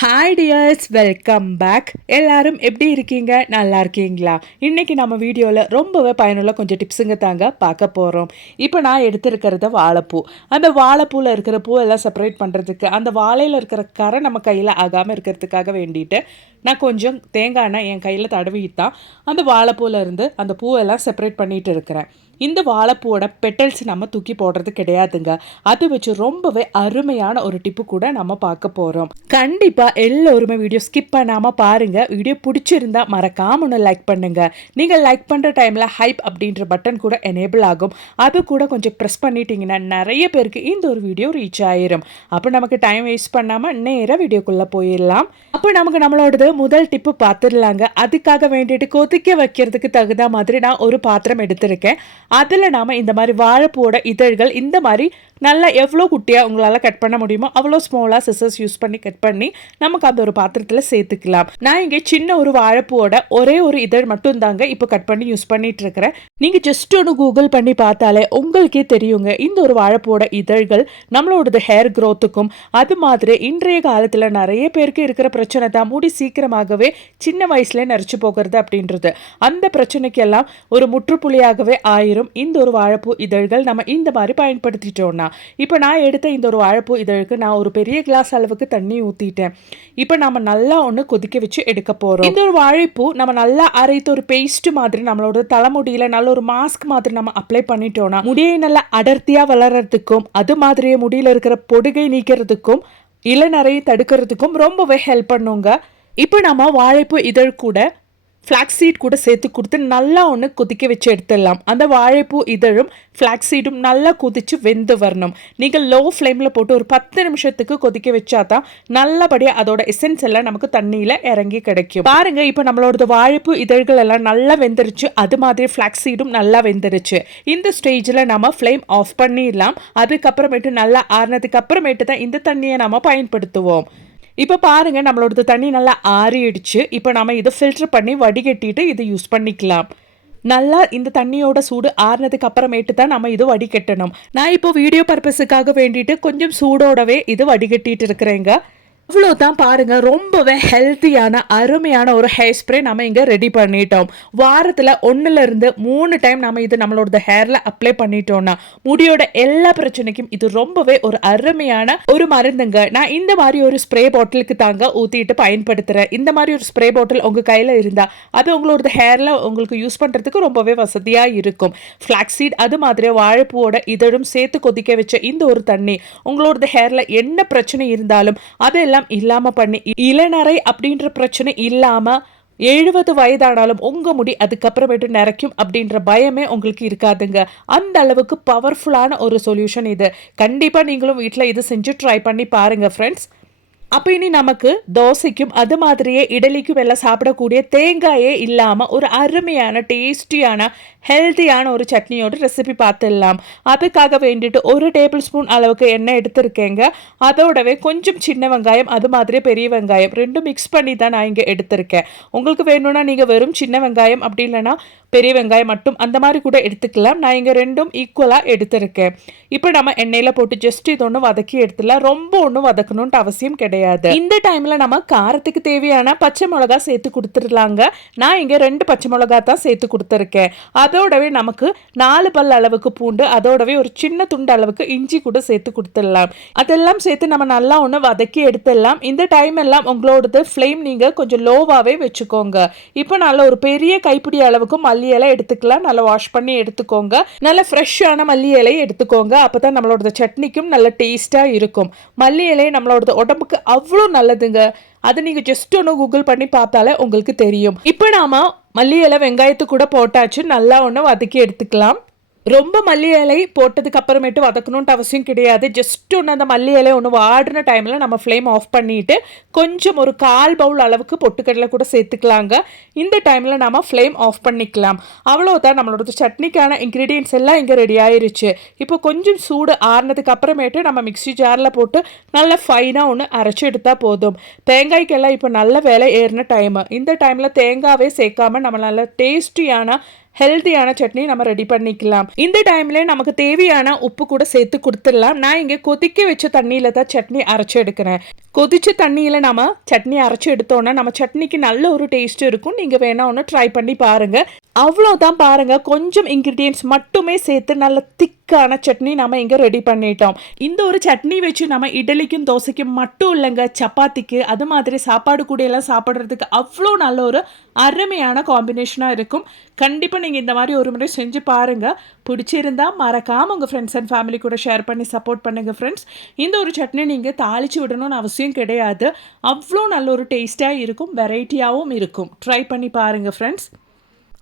Hi tears welcome back எல்லாரும் எப்படி இருக்கீங்க? நல்லா இருக்கீங்களா? இன்னைக்கு நம்ம வீடியோவில் ரொம்பவே பயனுள்ள கொஞ்சம் டிப்ஸுங்க தாங்க பார்க்க போகிறோம் இப்போ நான் எடுத்திருக்கிறது வாழைப்பூ. அந்த வாழைப்பூவில் இருக்கிற பூ எல்லாம் செப்பரேட் பண்ணுறதுக்கு அந்த வாழையில் இருக்கிற கரை நம்ம கையில் ஆகாமல் இருக்கிறதுக்காக வேண்டிட்டு நான் கொஞ்சம் தேங்காய் எண்ணெய் என் கையில் தடவிட்டு தான் அந்த வாழைப்பூவில் இருந்து அந்த பூவெல்லாம் செப்பரேட் பண்ணிட்டு இருக்கிறேன். இந்த வாழைப்பூவோட பெட்டல்ஸ் நம்ம தூக்கி போடுறது கிடையாதுங்க. அது வச்சு ரொம்பவே அருமையான ஒரு டிப்பு கூட நம்ம பார்க்க போகிறோம் கண்டிப்பாக எல்லோருமே வீடியோ ஸ்கிப் பண்ணாமல் பாருங்க. வீடியோ பிடிச்சிருந்தா மறக்காம ஒன்று லைக் பண்ணுங்க. நீங்கள் லைக் பண்ணுற டைமில் ஹைப் அப்படின்ற பட்டன் கூட எனேபிள் ஆகும். அது கூட கொஞ்சம் ப்ரெஸ் பண்ணிட்டீங்கன்னா நிறைய பேருக்கு இந்த ஒரு வீடியோ ரீச் ஆயிரும். அப்போ நமக்கு டைம் வேஸ்ட் பண்ணாமல் நேராக வீடியோக்குள்ளே போயிடலாம் அப்போ நமக்கு நம்மளோடது முதல் டிப்பு பார்த்துடலாங்க அதுக்காக வேண்டிட்டு கொதிக்க வைக்கிறதுக்கு தகுந்த மாதிரி நான் ஒரு பாத்திரம் எடுத்திருக்கேன். அதில் நாம் இந்த மாதிரி வாழைப்பூவோட இதழ்கள் இந்த மாதிரி நல்லா எவ்வளோ குட்டியாக உங்களால் கட் பண்ண முடியுமோ அவ்வளோ ஸ்மாலாக சிசர்ஸ் யூஸ் பண்ணி கட் பண்ணி நமக்கு அந்த ஒரு பாத்திரத்தில் சேர்த்துக்கலாம். நான் இங்கே சின்ன ஒரு வாழைப்பூவோட ஒரே ஒரு இதழ் மட்டும் தாங்க இப்போ கட் பண்ணி யூஸ் பண்ணிட்டு இருக்கிறேன் நீங்கள் ஜஸ்ட் ஒன்று கூகுள் பண்ணி பார்த்தாலே உங்களுக்கே தெரியுங்க. இந்த ஒரு வாழைப்பூவோட இதழ்கள் நம்மளோடது ஹேர் க்ரோத்துக்கும் அது மாதிரி இன்றைய காலத்தில் நிறைய பேருக்கு இருக்கிற பிரச்சனை தான். முடி சீக்கிரமாகவே சின்ன வயசுல நரைச்சு போகிறது அப்படின்றது. அந்த பிரச்சனைக்கெல்லாம் ஒரு முற்றுப்புள்ளியாகவே ஆயிரும். இந்த ஒரு வாழைப்பூ இதழ்கள் நம்ம இந்த மாதிரி பயன்படுத்திட்டோம்னா இப்போ நான் எடுத்த இந்த ஒரு வாழைப்பூ இதழுக்கு நான் ஒரு பெரிய கிளாஸ் அளவுக்கு தண்ணி ஊற்றிட்டேன் இப்போ நம்ம நல்லா ஒன்று கொதிக்க வச்சு எடுக்க போகிறோம் இந்த ஒரு வாழைப்பூ நம்ம நல்லா அரைத்து ஒரு பேஸ்ட் மாதிரி நம்மளோட தலைமுடியில் நல்ல ஒரு மாஸ்க் மாதிரி நம்ம அப்ளை பண்ணிட்டோம்னா முடியை நல்லா அடர்த்தியாக வளர்கிறதுக்கும் அது மாதிரியே முடியில் இருக்கிற பொடுகை நீக்கிறதுக்கும் இளநரையை தடுக்கிறதுக்கும் ரொம்பவே ஹெல்ப் பண்ணுங்க. இப்போ நம்ம வாழைப்பூ இதழ் கூட ஃப்ளாக்ஸ் சீட் கூட சேர்த்து கொடுத்து நல்லா ஒன்று கொதிக்க வச்சு எடுத்துடலாம். அந்த வாழைப்பூ இதழும் ஃப்ளாக்ஸ் சீடும் நல்லா கொதிச்சு வெந்து வரணும். நீங்கள் லோ ஃப்ளேமில் போட்டு ஒரு பத்து நிமிஷத்துக்கு கொதிக்க வச்சா தான் நல்லபடியாக அதோட எசன்ஸ் எல்லாம் நமக்கு தண்ணியில் இறங்கி கிடைக்கும். பாருங்க இப்போ நம்மளோட வாழைப்பூ இதழ்கள் எல்லாம் நல்லா வெந்துருச்சு. அது மாதிரி ஃப்ளாக்ஸ் சீடும் நல்லா வெந்துருச்சு. இந்த ஸ்டேஜில் நம்ம ஃப்ளேம் ஆஃப் பண்ணிடலாம். அதுக்கப்புறமேட்டு நல்லா ஆறினதுக்கு அப்புறமேட்டு தான் இந்த தண்ணியை நம்ம பயன்படுத்துவோம். இப்போ பாருங்க நம்மளோடது தண்ணி நல்லா ஆறிடுச்சு. இப்போ நம்ம இதை ஃபில்டர் பண்ணி வடிகட்டிட்டு இதை யூஸ் பண்ணிக்கலாம். நல்லா இந்த தண்ணியோட சூடு ஆறுனதுக்கு அப்புறமேட்டு தான் நம்ம இது வடிகட்டணும். நான் இப்போ வீடியோ பர்பஸுக்காக வேண்டிட்டு கொஞ்சம் சூடோடவே இது வடிகட்டிட்டு இருக்கிறேங்க. இவ்வளோ தான் பாருங்க ரொம்பவே ஹெல்த்தியான அருமையான ஒரு ஹேர் ஸ்ப்ரே நம்ம இங்கே ரெடி பண்ணிட்டோம். வாரத்தில் ஒன்றுலேருந்து மூணு டைம் நம்ம இது நம்மளோட ஹேரில் அப்ளை பண்ணிட்டோம்னா முடியோட எல்லா பிரச்சனைக்கும் இது ரொம்பவே ஒரு அருமையான ஒரு மருந்துங்க. நான் இந்த மாதிரி ஒரு ஸ்ப்ரே பாட்டிலுக்கு தாங்க ஊற்றிட்டு பயன்படுத்துகிறேன் இந்த மாதிரி ஒரு ஸ்ப்ரே பாட்டில் உங்கள் கையில் இருந்தால் அது உங்களோட ஹேரில் உங்களுக்கு யூஸ் பண்ணுறதுக்கு ரொம்பவே வசதியாக இருக்கும். ஃப்ளாக்ஸீட் அது மாதிரி வாழைப்பூவோட இதழும் சேர்த்து கொதிக்க வச்ச இந்த ஒரு தண்ணி உங்களோட ஹேரில் என்ன பிரச்சனை இருந்தாலும் அதெல்லாம் எல்லாம் இல்லாம பண்ணி இளநரை அப்படின்ற பிரச்சனை இல்லாம எழுபது வயதானாலும் உங்க முடி அதுக்கப்புறமேட்டு நிறைக்கும் அப்படின்ற பயமே உங்களுக்கு இருக்காதுங்க. அந்த அளவுக்கு பவர்ஃபுல்லான ஒரு சொல்யூஷன் இது. கண்டிப்பா நீங்களும் வீட்டில் இது செஞ்சு ட்ரை பண்ணி பாருங்க ஃப்ரெண்ட்ஸ் அப்போ இனி நமக்கு தோசைக்கும் அது மாதிரியே இட்லிக்கும் எல்லாம் சாப்பிடக்கூடிய தேங்காயே இல்லாமல் ஒரு அருமையான டேஸ்டியான ஹெல்த்தியான ஒரு சட்னியோட ரெசிபி பார்த்துடலாம். அதுக்காக வேண்டிட்டு ஒரு டேபிள் ஸ்பூன் அளவுக்கு எண்ணெய் எடுத்திருக்கேங்க. அதோடவே கொஞ்சம் சின்ன வெங்காயம் அது மாதிரி பெரிய வெங்காயம் ரெண்டும் மிக்ஸ் பண்ணி தான் நான் இங்கே எடுத்திருக்கேன். உங்களுக்கு வேணும்னா நீங்கள் வெறும் சின்ன வெங்காயம் அப்படி இல்லைன்னா பெரிய வெங்காயம் மட்டும் அந்த மாதிரி கூட எடுத்துக்கலாம். நான் இங்கே ரெண்டும் ஈக்குவலாக எடுத்திருக்கேன். இப்போ நம்ம எண்ணெயில் போட்டு ஜஸ்ட் இது ஒன்று வதக்கி எடுத்துலாம் ரொம்ப ஒன்றும் வதக்கணுன்ட்டு அவசியம் கிடையாது. இந்த டைமில் நம்ம காரத்துக்கு தேவையான பச்சை மிளகா சேர்த்து கொடுத்துடலாங்க. நான் இங்கே ரெண்டு பச்சை மிளகா தான் சேர்த்து கொடுத்துருக்கேன். அதோடவே நமக்கு நாலு பல் அளவுக்கு பூண்டு அதோடவே ஒரு சின்ன துண்டு அளவுக்கு இஞ்சி கூட சேர்த்து கொடுத்துடலாம். அதெல்லாம் சேர்த்து நம்ம நல்லா ஒன்று வதக்கி எடுத்துடலாம். இந்த டைம் எல்லாம் உங்களோடது ஃப்ளேம் நீங்கள் கொஞ்சம் லோவாகவே வச்சுக்கோங்க. இப்போ நல்ல ஒரு பெரிய கைப்பிடி அளவுக்கு மல்லி இலை எடுத்துக்கலாம். நல்லா வாஷ் பண்ணி எடுத்துக்கோங்க. நல்ல ஃப்ரெஷ்ஷான மல்லி இலையை எடுத்துக்கோங்க. அப்போ தான் நம்மளோட சட்னிக்கும் நல்ல டேஸ்ட்டாக இருக்கும். மல்லி இலை நம்மளோட உடம்புக்கு அவ்வளோ நல்லதுங்க. அது நீங்கள் ஜஸ்ட் ஒன்று கூகுள் பண்ணி பார்த்தாலே உங்களுக்கு தெரியும். இப்போ நாம மல்லி இலை வெங்காயத்து கூட போட்டாச்சு. நல்லா ஒன்று வதக்கி எடுத்துக்கலாம். ரொம்ப மல்லி இலை போட்டதுக்கு அப்புறமேட்டு வதக்கணுன்ட்டு அவசியம் கிடையாது. ஜஸ்ட் ஒன்று அந்த மல்லி இலை ஒன்று வாடின டைமில் நம்ம ஃப்ளேம் ஆஃப் பண்ணிவிட்டு கொஞ்சம் ஒரு கால் பவுல் அளவுக்கு பொட்டுக்கடலை கூட சேர்த்துக்கலாங்க. இந்த டைமில் நம்ம ஃப்ளேம் ஆஃப் பண்ணிக்கலாம். அவ்வளோதான் நம்மளோட சட்னிக்கான இன்க்ரீடியன்ஸ் எல்லாம் இங்கே ரெடி ஆயிருச்சு. இப்போ கொஞ்சம் சூடு ஆறினதுக்கு அப்புறமேட்டு நம்ம மிக்சி ஜாரில் போட்டு நல்லா ஃபைனாக ஒன்று அரைச்சி எடுத்தால் போதும். தேங்காய்க்கெல்லாம் இப்போ நல்ல வேலை ஏறின டைமு இந்த டைமில் தேங்காவே சேர்க்காம நம்ம நல்ல டேஸ்டியான ஹெல்த்தியான சட்னி நம்ம ரெடி பண்ணிக்கலாம். இந்த டைம்ல நமக்கு தேவையான உப்பு கூட சேர்த்து கொடுத்துடலாம். நான் இங்கே கொதிக்க வச்ச தண்ணியில தான் சட்னி அரைச்சி எடுக்கிறேன். கொதிச்ச தண்ணியில் நம்ம சட்னி அரைச்சி எடுத்தோன்னா நம்ம சட்னிக்கு நல்ல ஒரு டேஸ்ட் இருக்கும். நீங்கள் வேணா ஒன்று ட்ரை பண்ணி பாருங்கள் அவ்வளோதான் பாருங்கள் கொஞ்சம் இன்க்ரீடியன்ஸ் மட்டுமே சேர்த்து நல்ல திக்கான சட்னி நம்ம இங்கே ரெடி பண்ணிட்டோம். இந்த ஒரு சட்னி வச்சு நம்ம இட்லிக்கும் தோசைக்கும் மட்டும் இல்லைங்க சப்பாத்திக்கு. அது மாதிரி சாப்பாடு கூட எல்லாம் சாப்பிட்றதுக்கு அவ்வளோ நல்ல ஒரு அருமையான காம்பினேஷனாக இருக்கும். கண்டிப்பாக நீங்கள் இந்த மாதிரி ஒரு முறை செஞ்சு பாருங்கள் பிடிச்சிருந்தா மறக்காமல் உங்கள் ஃப்ரெண்ட்ஸ் அண்ட் ஃபேமிலி கூட ஷேர் பண்ணி சப்போர்ட் பண்ணுங்கள் ஃப்ரெண்ட்ஸ் இந்த ஒரு சட்னி நீங்கள் தாளித்து விடணும்னு அவசியம் கிடையாது. அவ்வளோ நல்ல ஒரு டேஸ்ட்டாக இருக்கும். வெரைட்டியாகவும் இருக்கும். ட்ரை பண்ணி பாருங்கள் ஃப்ரெண்ட்ஸ்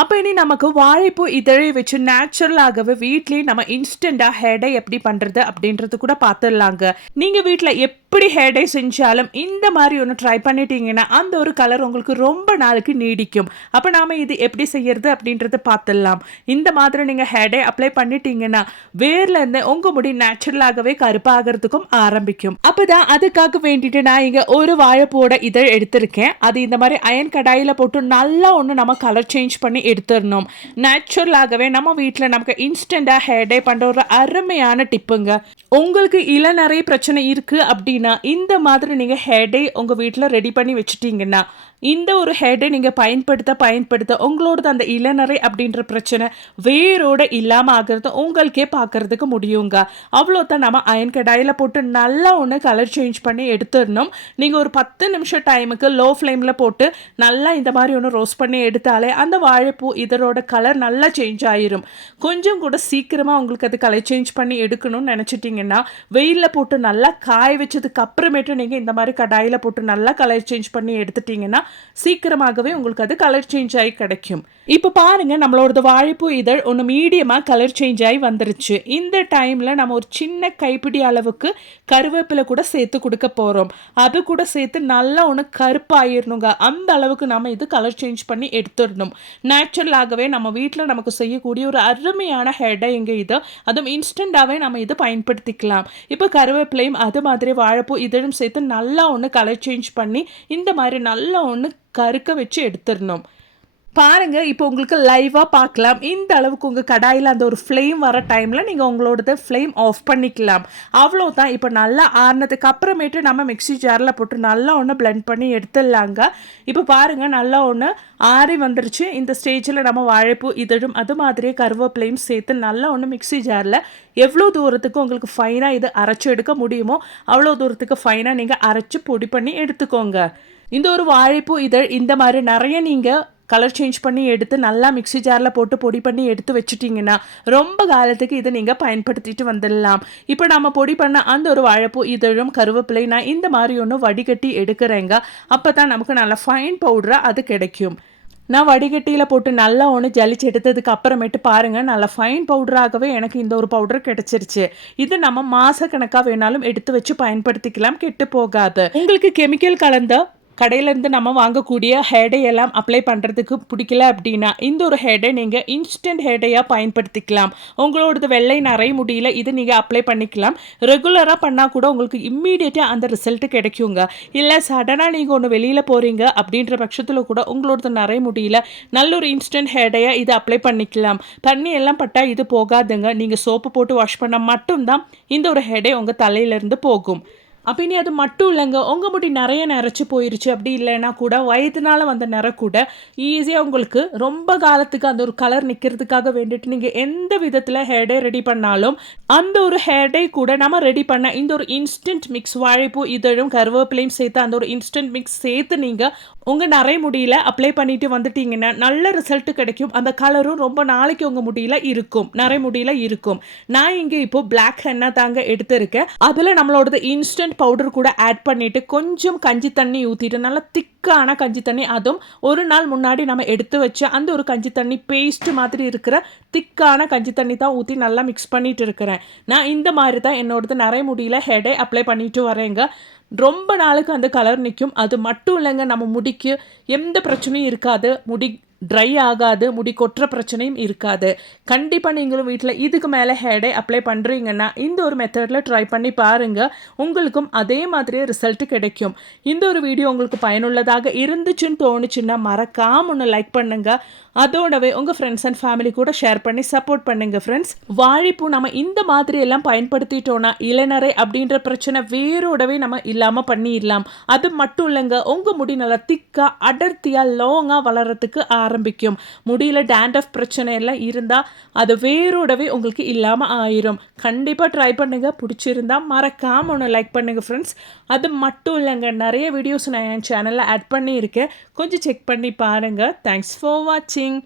அப்போ இனி நமக்கு வாழைப்பூ இதழை வச்சு நேச்சுரலாகவே வீட்லேயே நம்ம இன்ஸ்டண்ட்டாக ஹேடை எப்படி பண்ணுறது அப்படின்றது கூட பார்த்துடலாங்க நீங்கள் வீட்டில் எப்படி ஹேடை செஞ்சாலும் இந்த மாதிரி ஒன்று ட்ரை பண்ணிட்டீங்கன்னா அந்த ஒரு கலர் உங்களுக்கு ரொம்ப நாளுக்கு நீடிக்கும். அப்போ நாம் இது எப்படி செய்யறது அப்படின்றத பார்த்துடலாம் இந்த மாதிரி நீங்கள் ஹேடை அப்ளை பண்ணிட்டீங்கன்னா வேர்லேருந்து உங்கள் முடி நேச்சுரலாகவே கருப்பாகிறதுக்கும் ஆரம்பிக்கும். அப்போ தான் அதுக்காக வேண்டிட்டு நான் இங்கே ஒரு வாழைப்பூவோட இதழ் எடுத்திருக்கேன். அது இந்த மாதிரி அயன் கடாயில் போட்டு நல்லா ஒன்று நம்ம கலர் சேஞ்ச் பண்ணி எடுத்துடணும். நேச்சுரலாகவே நம்ம வீட்டில் நமக்கு இன்ஸ்டண்ட்டாக ஹேர் டே பண்ணுற ஒரு அருமையான டிப்புங்க உங்களுக்கு இளநறை பிரச்சனை இருக்குது அப்படின்னா இந்த மாதிரி நீங்கள் ஹேர் டே உங்கள் வீட்டில் ரெடி பண்ணி வச்சுட்டிங்கன்னா இந்த ஒரு ஹெட்டை நீங்கள் பயன்படுத்த பயன்படுத்த உங்களோடது அந்த இளநரை அப்படின்ற பிரச்சனை வேரோடு இல்லாமல் ஆகிறது உங்களுக்கே பார்க்கறதுக்கு முடியுங்க. அவ்வளோதான் நம்ம அயன் கடாயில் போட்டு நல்லா ஒன்று கலர் சேஞ்ச் பண்ணி எடுத்துடணும். நீங்கள் ஒரு பத்து நிமிஷம் டைமுக்கு லோ ஃப்ளேமில் போட்டு நல்லா இந்த மாதிரி ஒன்று ரோஸ்ட் பண்ணி எடுத்தாலே அந்த வாழைப்பூ இதரோட கலர் நல்லா சேஞ்ச் ஆயிரும். கொஞ்சம் கூட சீக்கிரமாக உங்களுக்கு அது கலர் சேஞ்ச் பண்ணி எடுக்கணும்னு நினச்சிட்டிங்கன்னா வெயிலில் போட்டு நல்லா காய வச்சதுக்கு அப்புறமேட்டு நீங்கள் இந்த மாதிரி கடாயில் போட்டு நல்லா கலர் சேஞ்ச் பண்ணி எடுத்துட்டிங்கன்னா சீக்கிரமாகவே உங்களுக்கு அது கலர் சேஞ்ச் ஆகி கிடைக்கும். இப்போ பாருங்க நம்மளோட வாழைப்பூ இதழ் ஒன்று மீடியமாக கலர் சேஞ்ச் ஆகி வந்துருச்சு. இந்த டைமில் நம்ம ஒரு சின்ன கைப்பிடி அளவுக்கு கருவேப்பிலை கூட சேர்த்து கொடுக்க போகிறோம் அது கூட சேர்த்து நல்லா ஒன்று கருப்பாயிடணுங்க அந்த அளவுக்கு நம்ம இது கலர் சேஞ்ச் பண்ணி எடுத்துடணும். நேச்சுரலாகவே நம்ம வீட்டில் நமக்கு செய்யக்கூடிய ஒரு அருமையான ஹெடை இங்கே இது? அதுவும் இன்ஸ்டண்ட்டாகவே நம்ம இது பயன்படுத்திக்கலாம். இப்போ கருவேப்பிலையும் அது மாதிரி வாழைப்பூ இதழும் சேர்த்து நல்லா ஒன்று கலர் சேஞ்ச் பண்ணி இந்த மாதிரி நல்லா ஒன்று கருக்க வச்சு எடுத்துடணும். பாருங்கள் இப்போ உங்களுக்கு லைவாக பார்க்கலாம். இந்த அளவுக்கு உங்கள் கடாயில் அந்த ஒரு ஃப்ளேம் வர டைமில் நீங்கள் உங்களோடது ஃப்ளேம் ஆஃப் பண்ணிக்கலாம். அவ்வளோதான் இப்போ நல்லா ஆறினதுக்கு அப்புறமேட்டு நம்ம மிக்சி ஜாரில் போட்டு நல்லா ஒன்று பிளெண்ட் பண்ணி எடுத்துடலாங்க. இப்போ பாருங்கள் நல்லா ஒன்று ஆறி வந்துருச்சு. இந்த ஸ்டேஜில் நம்ம வாழைப்பூ இதழும் அது மாதிரியே கருவேப்பிலையும் சேர்த்து நல்லா ஒன்று மிக்சி ஜாரில் எவ்வளோ தூரத்துக்கு உங்களுக்கு ஃபைனாக இது அரைச்சி எடுக்க முடியுமோ அவ்வளோ தூரத்துக்கு ஃபைனாக நீங்கள் அரைச்சி பொடி பண்ணி எடுத்துக்கோங்க. இந்த ஒரு வாழைப்பூ இதழ் இந்த மாதிரி நிறைய நீங்கள் கலர் சேஞ்ச் பண்ணி எடுத்து நல்லா மிக்சி ஜாரில் போட்டு பொடி பண்ணி எடுத்து வச்சுட்டிங்கன்னா ரொம்ப காலத்துக்கு இதை நீங்கள் பயன்படுத்திட்டு வந்துடலாம். இப்போ நம்ம பொடி பண்ண அந்த ஒரு வாழைப்பூ இதழும் கருவேப்பிலை நான் இந்த மாதிரி ஒன்று வடிகட்டி எடுக்கிறேங்க. அப்போ தான் நமக்கு நல்லா ஃபைன் பவுடராக அது கிடைக்கும். நான் வடிகட்டியில் போட்டு நல்லா ஒன்று ஜலிச்சு எடுத்ததுக்கு அப்புறமேட்டு பாருங்கள் நல்லா ஃபைன் பவுடராகவே எனக்கு இந்த ஒரு பவுடர் கிடச்சிருச்சு. இது நம்ம மாதக்கணக்காக வேணாலும் எடுத்து வச்சு பயன்படுத்திக்கலாம் கெட்டு போகாது. உங்களுக்கு கெமிக்கல் கலந்த கடையிலேருந்து நம்ம வாங்கக்கூடிய ஹேடை எல்லாம் அப்ளை பண்ணுறதுக்கு பிடிக்கல அப்படின்னா இந்த ஒரு ஹேடை நீங்கள் இன்ஸ்டன்ட் ஹேடையாக பயன்படுத்திக்கலாம். உங்களோடது வெள்ளை நிறைய முடியல இது நீங்கள் அப்ளை பண்ணிக்கலாம். ரெகுலராக பண்ணால் கூட உங்களுக்கு இம்மீடியட்டாக அந்த ரிசல்ட்டு கிடைக்குங்க. இல்லை சடனாக நீங்கள் ஒன்று வெளியில் போகிறீங்க அப்படின்ற பட்சத்தில் கூட உங்களோடது நிறைய முடியல நல்ல ஒரு இன்ஸ்டன்ட் ஹேடையாக இது அப்ளை பண்ணிக்கலாம். தண்ணி எல்லாம் பட்டால் இது போகாதுங்க. நீங்கள் சோப்பு போட்டு வாஷ் பண்ணால் மட்டும்தான் இந்த ஒரு ஹேடை உங்கள் தலையிலேருந்து போகும். அப்போ இனி அது மட்டும் இல்லைங்க. உங்கள் முடி நிறைய நிறச்சி போயிருச்சு. அப்படி இல்லைன்னா கூட வயதுனால வந்த நிற கூட ஈஸியாக உங்களுக்கு ரொம்ப காலத்துக்கு அந்த ஒரு கலர் நிற்கிறதுக்காக வேண்டிட்டு நீங்கள் எந்த விதத்தில் ஹேர்டே ரெடி பண்ணாலும் அந்த ஒரு ஹேர்டே கூட நம்ம ரெடி பண்ண இந்த ஒரு இன்ஸ்டன்ட் மிக்ஸ் வாழைப்பூ இதழும் கருவேப்பிலையும் சேர்த்து அந்த ஒரு இன்ஸ்டன்ட் மிக்ஸ் சேர்த்து நீங்கள் உங்கள் நிறைய முடியல அப்ளை பண்ணிட்டு வந்துட்டீங்கன்னா நல்ல ரிசல்ட் கிடைக்கும். அந்த கலரும் ரொம்ப நாளைக்கு உங்கள் முடியல இருக்கும். நிறைய முடியல இருக்கும். நான் இங்கே இப்போ பிளாக் ஹென்னா தாங்க எடுத்திருக்கேன். அதில் நம்மளோடது இன்ஸ்டன்ட் பவுடர் கூட ஆட் பண்ணிவிட்டு கொஞ்சம் கஞ்சி தண்ணி ஊற்றிட்டு நல்லா திக்கான கஞ்சி தண்ணி. அதுவும் ஒரு நாள் முன்னாடி நம்ம எடுத்து வச்ச அந்த ஒரு கஞ்சி தண்ணி பேஸ்ட் மாதிரி இருக்கிற திக்கான கஞ்சி தண்ணி தான் ஊற்றி நல்லா மிக்ஸ் பண்ணிட்டு இருக்கிறேன். நான் இந்த மாதிரி தான் என்னோடது நிறைய முடியல ஹெடை அப்ளை பண்ணிட்டு வரேங்க. ரொம்ப நாளுக்கு அந்த கலர் நிற்கும் அது மட்டும் இல்லைங்க நம்ம முடிக்கு எந்த பிரச்சனையும் இருக்காது. முடி ட்ரை ஆகாது முடி கொட்டுற பிரச்சனையும் இருக்காது. கண்டிப்பாக நீங்களும் வீட்டில் இதுக்கு மேலே ஹேடை அப்ளை பண்ணுறீங்கன்னா இந்த ஒரு மெத்தடில் ட்ரை பண்ணி பாருங்கள் உங்களுக்கும் அதே மாதிரியே ரிசல்ட் கிடைக்கும். இந்த ஒரு வீடியோ உங்களுக்கு பயனுள்ளதாக இருந்துச்சுன்னு தோணுச்சுன்னா மறக்காம ஒன்று லைக் பண்ணுங்கள் அதோடவே உங்கள் ஃப்ரெண்ட்ஸ் அண்ட் ஃபேமிலி கூட ஷேர் பண்ணி சப்போர்ட் பண்ணுங்கள் ஃப்ரெண்ட்ஸ் வாழைப்பூ நம்ம இந்த மாதிரி எல்லாம் பயன்படுத்திட்டோன்னா இளநரை அப்படின்ற பிரச்சனை வேரோடவே நம்ம இல்லாமல் பண்ணிடலாம். அது மட்டும் இல்லைங்க உங்கள் முடி நல்லா திக்காக அடர்த்தியாக லாங்காக வளர்கிறதுக்கு ஆரம்பிக்கும் ஆரம்பிக்கும். முடியல டேண்டஃப் பிரச்சனை எல்லாம் இருந்தால் அது வேரோடவே உங்களுக்கு இல்லாமல் ஆயிரும். கண்டிப்பாக ட்ரை பண்ணுங்கள் பிடிச்சிருந்தா மறக்காமல் ஒன்று லைக் பண்ணுங்கள் ஃப்ரெண்ட்ஸ் அது மட்டும் இல்லைங்க. நிறைய வீடியோஸ் நான் என் சேனலில் ஆட் பண்ணியிருக்கேன். கொஞ்சம் செக் பண்ணி பாருங்கள் தேங்க்ஸ் ஃபார் வாட்சிங்